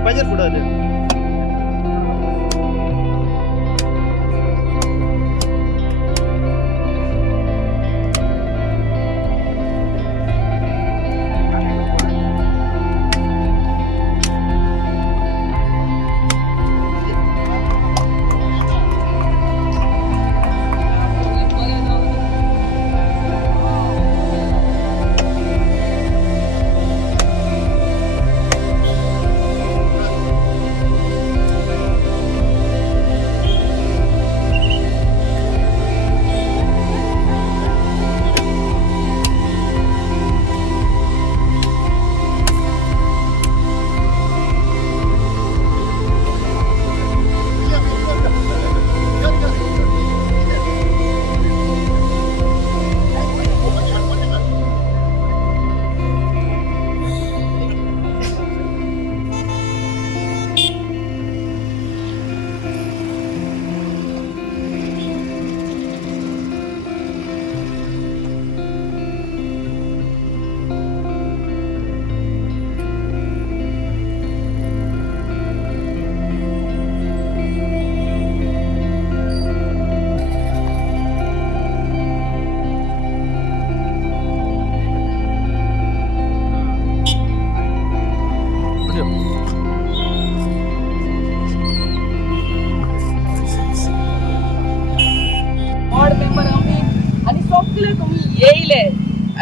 पायपाचेर फुडत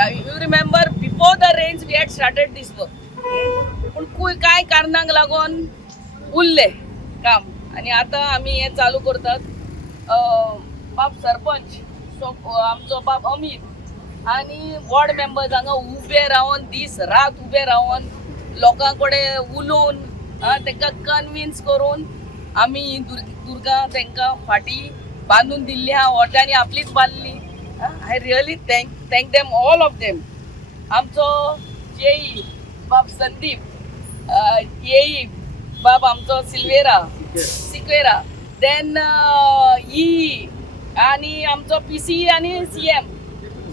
You remember before the rains we had started this work. पण काय कारणांक लागून उरले काम आणि आता आम्ही हे चालू करतात. बाप सरपंच आमचो बाप अमित आणि वॉर्ड मेंबर्स हांगा उबे रावन दीस रात उबे रावन लोकां कडेन उलोवन तांकां कन्विन्स करून आमी दुर्गा तांकां फाटी बांदून दिल्ली आहा. वॉर्डांनी आपलीच बांदली. I really thank them, all of them. आमचो जेई बाब संदीप, येई बाब आमचो सिक्वेरा, देन ई आणि आमचो पीसी आणि सीएम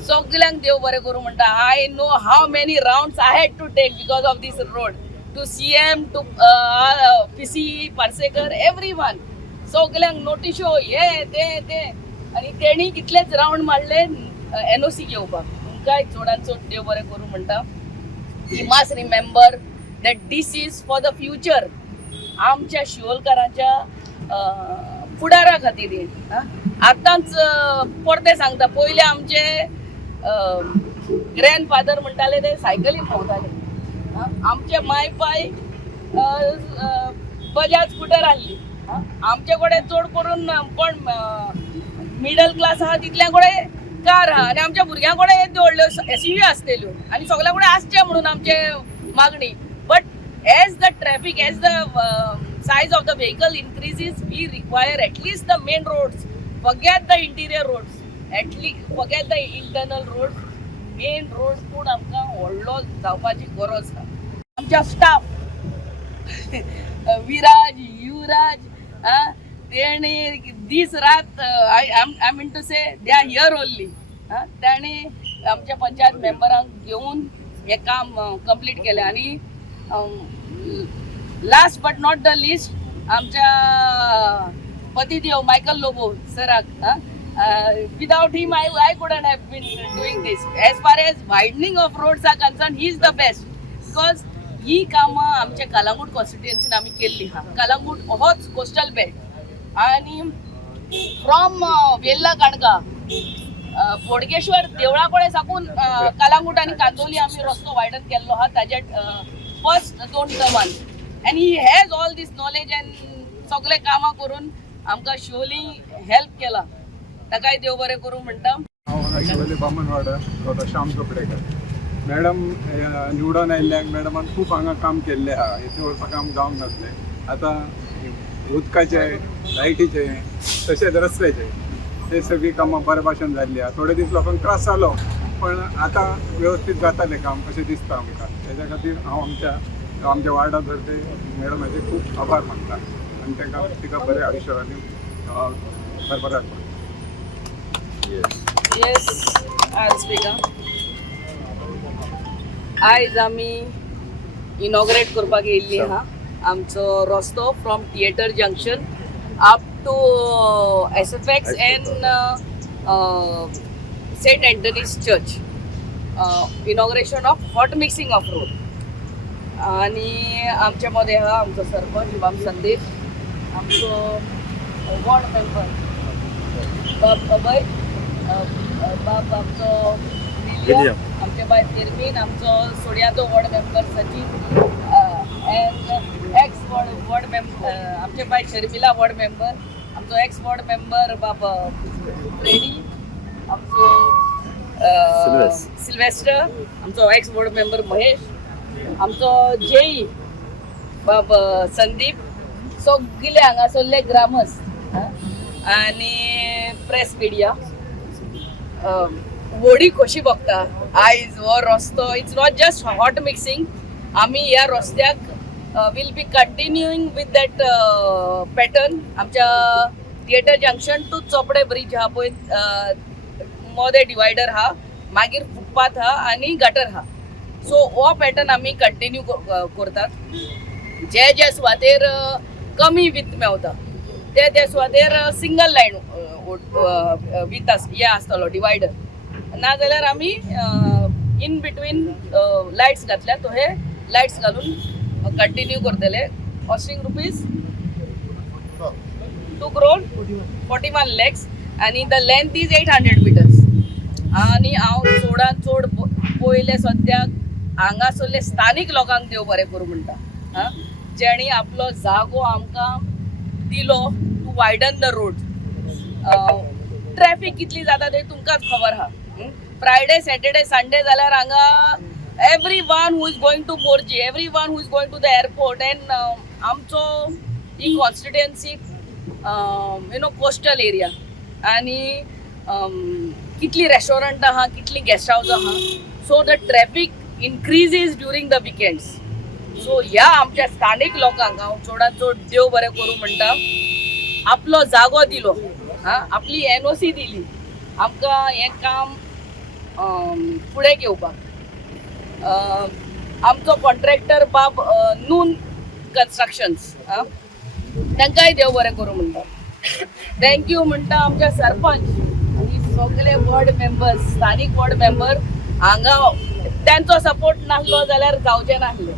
सगळ्यांक देव बरें करूं म्हणटा. I know how many rounds I had to take because of this road. To CM, to PC Parsekar, everyone सगळ्यांक नोटिश्यो हे ते आणि तेणी कितलेच राउंड मारले एनओसी घेवपाक. तुमकांय चोडान चड देव बरें करूं म्हणटा. You must remember that this is for the future. आमच्या शिवोलकारांच्या फुडारा खातीर आतांच परते सांगता. पयले आमचे ग्रँडफादर म्हणटाले ते सायकलीन भोंवताले. आमचे माय पाय बजाज स्कूटर आहली. आमचे कडेन चड करून कोण मिडल क्लास आहा तितल्या कडेन कार आहा आणि आमच्या भुरग्यां कडेन येद्यो व्हडल्यो एसयूव्ही आसतल्यो आनी सगळ्या कडेन आसचे म्हणून आमचे मागणी. But as the traffic, as the size of the vehicle increases, we require at least the main roads. Forget the interior roads. At least forget the internal roads. Main roads पूण आमकां व्हडलो जावपाची गरज आसा. आमच्या स्टाफ विराज, युवराज, तेणी दीस रात I mean to say they are here only. ताणी आमच्या पंचायत मेंबरांक घेवन हे काम कंप्लीट केलें. आणि last but not the list आमच्या पतिदेव मायकल लोबो सराक. Without him, I couldn't have been doing this. As far as widening of roads are concerned, he is the best. Because ही कामां आमच्या कलंगूट कॉन्स्टिट्युएन्सीन आमी केल्ली आहा. कलंगूट होच कोस्टल बेल्ट आणि फ्रॉम वेल्ला काणका बोडगेश्वर देवळा कडेन साकून कलंगूट आनी कांदोली आमी रस्तो वायडन केल्लो आहा ताजे फर्स्ट 2 टर्मान. And he has all these knowledge and सगळे कामां करून आमकां शिवोली हेल्प केला. ताकाय देव बरें करूं म्हणटा. हांव शिवोली बामणवाडा श्याम चोपडेकर. मॅडम निवडून आयिल्ल्याक मॅडमान खूब हांगा काम केल्लें आहा. इतलें वर्सां काम जावंक नासलें. आतां उदकाचे, लायटीचे, तशेंच रस्त्याचे ते सगळीं कामां बऱ्या भाशेन जाल्लीं आहा. थोडे दीस लोकांक त्रास जालो पण आतां व्यवस्थीत जातालें काम अशें दिसता आमकां. तेज्या खातीर हांव आमच्या वार्डा धर्ते मॅडमाचे खूब आभार मानता आनी तिका बरें आयुश्य आनी बरबराट करता. Yes, I'll speak. आयज आमी इनॉग्रेट करपाक येयल्ली आहा आमचो रस्तो from theatre junction up to SFX and saint Anthony's church. Inauguration of hot mixing of road. आणि आमच्या मध्ये हा आमचो सरपंच शिवम संदेश, आमचो वॉर्ड मेंबर बाब अभय, बाब आमचो विलियम, आमचे बाय निर्मीन, आमचो सोडियाचो ward member Sachin, and ex ward member आमचे बाय शर्मिला वॉर्ड मेंबर, आमचो एक्स वॉर्ड मेंबर बाब फ्रेडी, आमचो सिल्वेस्टर, आमचो एक्स वॉर्ड मेंबर महेश, आमचो जेई बाब संदीप, सगळे हांगासरले ग्रामस्थ आणि प्रेस मिडिया. व्हडी कशी बघता आयज हो रस्तो. It's not just hot mixing. आम्ही ह्या रस्त्याक will be continuing with that pattern. आमच्या theatre junction to Chopde bridge हा पळय, मोदे डिवायडर हा, मागीर फुटपाथ हा आणि गटर हा. सो हो पॅटर्न आम्ही कंटिन्यू करतात. जे जे सुवातेर कमी वीथ मेवता ते सुवातेर सिंगल लायन वीथ हे आसतलो डिवायडर, नाजाल्यार आमी इन बिटवीन लायट्स घातल्या, तो हे लायट्स घालून कंटिन्यू करतले. कॉस्टिंग रुपीज 2,41 lakhs आणि द लेंथ इज 800 meters. आणि हांव चोडान चोड पयले सद्याक हांगासरले स्थानीक लोकांक देव बरें करूं म्हणटा, जेणी आपलो जागो आमकां दिलो टू वायडन द रोड. ट्रॅफिक कितली जाता ते तुमकांच खबर आहा. फ्रायडे सॅटर्डे संडे जाल्यार हांगा every one who is going to Morjim, every one who is going to the airport. And आमचो ही कॉन्स्टिट्युएन्सी कोस्टल एरिया, आणि कितली रेस्टॉरंट आहा, कितली गेस्ट हाऊस आहा. So the traffic increases during the weekends. So ह्या आमच्या स्थानिक लोकांक हांव चोडांत चोड देव बरें करूं म्हणटा. आपलो जागो दिलो, आपली NOC दिली आमकां हें काम फुडें घेवपाक. आमचो कॉन्ट्रॅक्टर बाब नून कन्स्ट्रक्शन्स, तांकांय देव बरें करूं म्हणटा. थँक्यू म्हणटा आमच्या सरपंच आनी सगळे वॉर्ड मेंबर्स, स्थानीक वॉर्ड मेंबर. हांगा तांचो सपोर्ट नासलो जाल्यार जावचें नासलें.